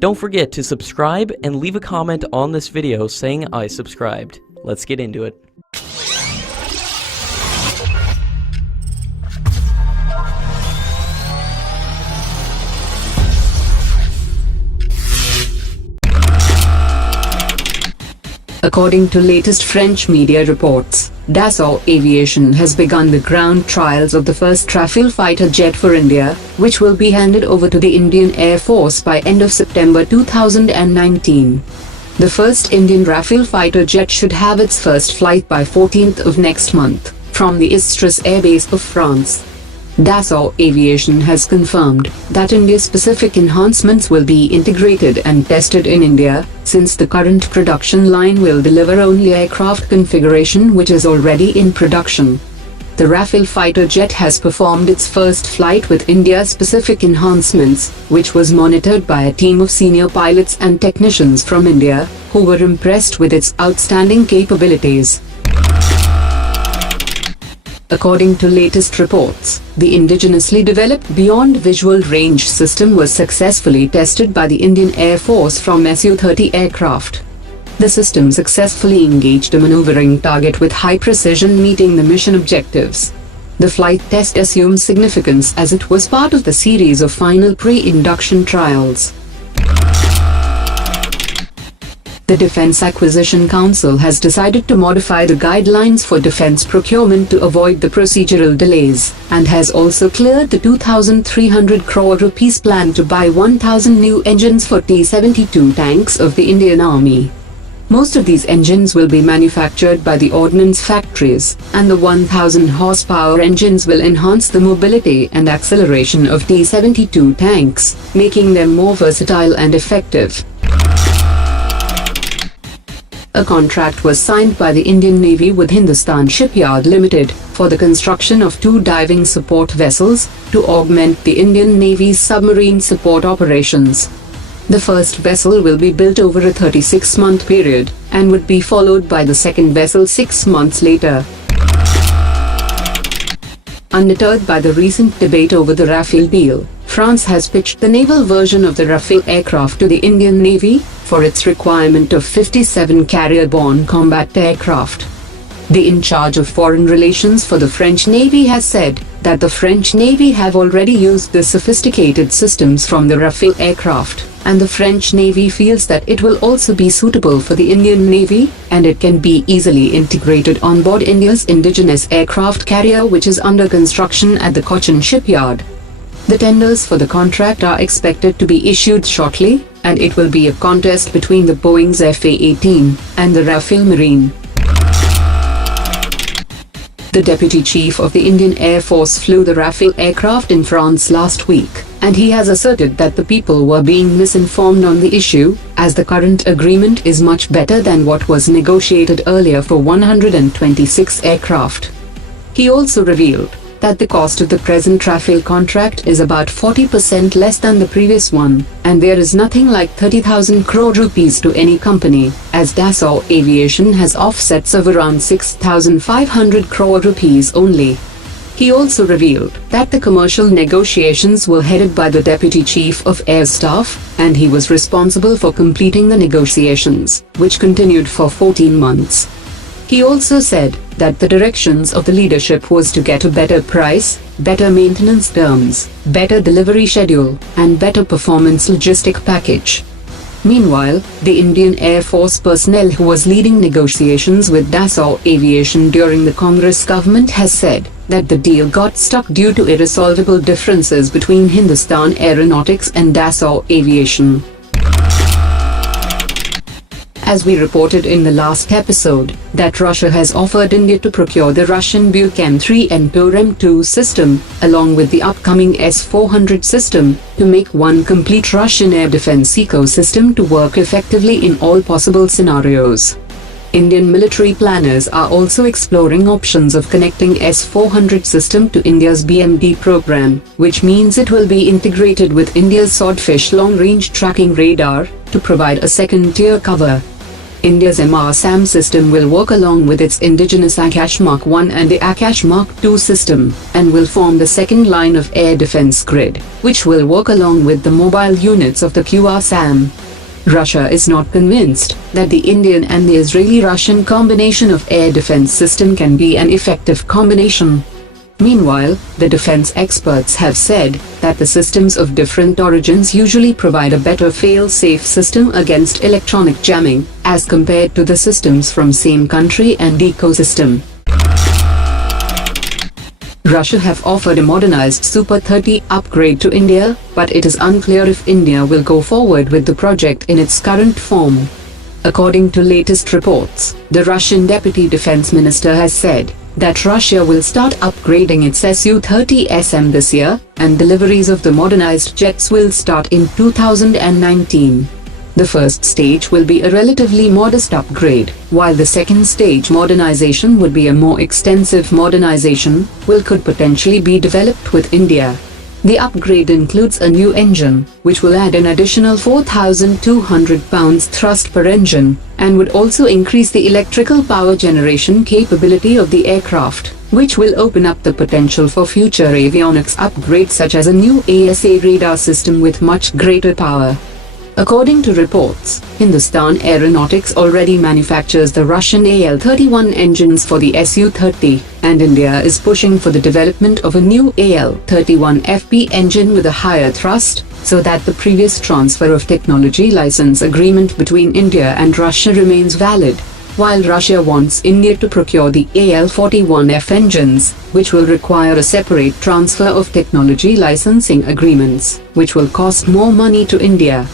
Don't forget to subscribe and leave a comment on this video saying I subscribed. Let's get into it. According to latest French media reports, Dassault Aviation has begun the ground trials of the first Rafale fighter jet for India, which will be handed over to the Indian Air Force by end of September 2019. The first Indian Rafale fighter jet should have its first flight by 14th of next month, from the Istres Air Base of France. Dassault Aviation has confirmed that India-specific enhancements will be integrated and tested in India, since the current production line will deliver only aircraft configuration which is already in production. The Rafale fighter jet has performed its first flight with India-specific enhancements, which was monitored by a team of senior pilots and technicians from India, who were impressed with its outstanding capabilities. According to latest reports, the indigenously developed Beyond Visual Range system was successfully tested by the Indian Air Force from Su-30 aircraft. The system successfully engaged a maneuvering target with high precision, meeting the mission objectives. The flight test assumes significance as it was part of the series of final pre-induction trials. The Defense Acquisition Council has decided to modify the guidelines for defense procurement to avoid the procedural delays, and has also cleared the 2,300 crore rupees plan to buy 1,000 new engines for T-72 tanks of the Indian Army. Most of these engines will be manufactured by the ordnance factories, and the 1,000 horsepower engines will enhance the mobility and acceleration of T-72 tanks, making them more versatile and effective. A contract was signed by the Indian Navy with Hindustan Shipyard Limited for the construction of 2 diving support vessels to augment the Indian Navy's submarine support operations. The first vessel will be built over a 36-month period and would be followed by the second vessel 6 months later. Undeterred by the recent debate over the Rafale deal, France has pitched the naval version of the Rafale aircraft to the Indian Navy for its requirement of 57 carrier-borne combat aircraft. The in charge of foreign relations for the French Navy has said that the French Navy have already used the sophisticated systems from the Rafale aircraft, and the French Navy feels that it will also be suitable for the Indian Navy, and it can be easily integrated on board India's indigenous aircraft carrier, which is under construction at the Cochin shipyard. The tenders for the contract are expected to be issued shortly, and it will be a contest between the Boeing's FA-18 and the Rafale Marine. The Deputy Chief of the Indian Air Force flew the Rafale aircraft in France last week, and he has asserted that the people were being misinformed on the issue, as the current agreement is much better than what was negotiated earlier for 126 aircraft. He also revealed that the cost of the present Rafale contract is about 40% less than the previous one, and there is nothing like 30,000 crore rupees to any company, as Dassault Aviation has offsets of around 6,500 crore rupees only. He also revealed that the commercial negotiations were headed by the Deputy Chief of Air Staff, and he was responsible for completing the negotiations, which continued for 14 months. He also said that the directions of the leadership was to get a better price, better maintenance terms, better delivery schedule, and better performance logistic package. Meanwhile, the Indian Air Force personnel who was leading negotiations with Dassault Aviation during the Congress government has said that the deal got stuck due to irresolvable differences between Hindustan Aeronautics and Dassault Aviation. As we reported in the last episode, that Russia has offered India to procure the Russian Buk-M3 and Tor-m2 system, along with the upcoming S-400 system, to make one complete Russian air defense ecosystem to work effectively in all possible scenarios. Indian military planners are also exploring options of connecting S-400 system to India's BMD program, which means it will be integrated with India's Swordfish long-range tracking radar to provide a second-tier cover. India's MR-SAM system will work along with its indigenous Akash Mark 1 and the Akash Mark 2 system, and will form the second line of air defense grid, which will work along with the mobile units of the QR-SAM. Russia is not convinced that the Indian and the Israeli-Russian combination of air defense system can be an effective combination. Meanwhile, the defense experts have said that the systems of different origins usually provide a better fail-safe system against electronic jamming, as compared to the systems from same country and ecosystem. Russia have offered a modernized Super-30 upgrade to India, but it is unclear if India will go forward with the project in its current form. According to latest reports, the Russian Deputy Defense Minister has said that Russia will start upgrading its Su-30 SM this year, and deliveries of the modernized jets will start in 2019. The first stage will be a relatively modest upgrade, while the second stage modernization would be a more extensive modernization, which could potentially be developed with India. The upgrade includes a new engine, which will add an additional 4,200 pounds thrust per engine, and would also increase the electrical power generation capability of the aircraft, which will open up the potential for future avionics upgrades such as a new ASA radar system with much greater power. According to reports, Hindustan Aeronautics already manufactures the Russian AL-31 engines for the Su-30, and India is pushing for the development of a new AL-31FP engine with a higher thrust, so that the previous transfer of technology license agreement between India and Russia remains valid, while Russia wants India to procure the AL-41F engines, which will require a separate transfer of technology licensing agreements, which will cost more money to India.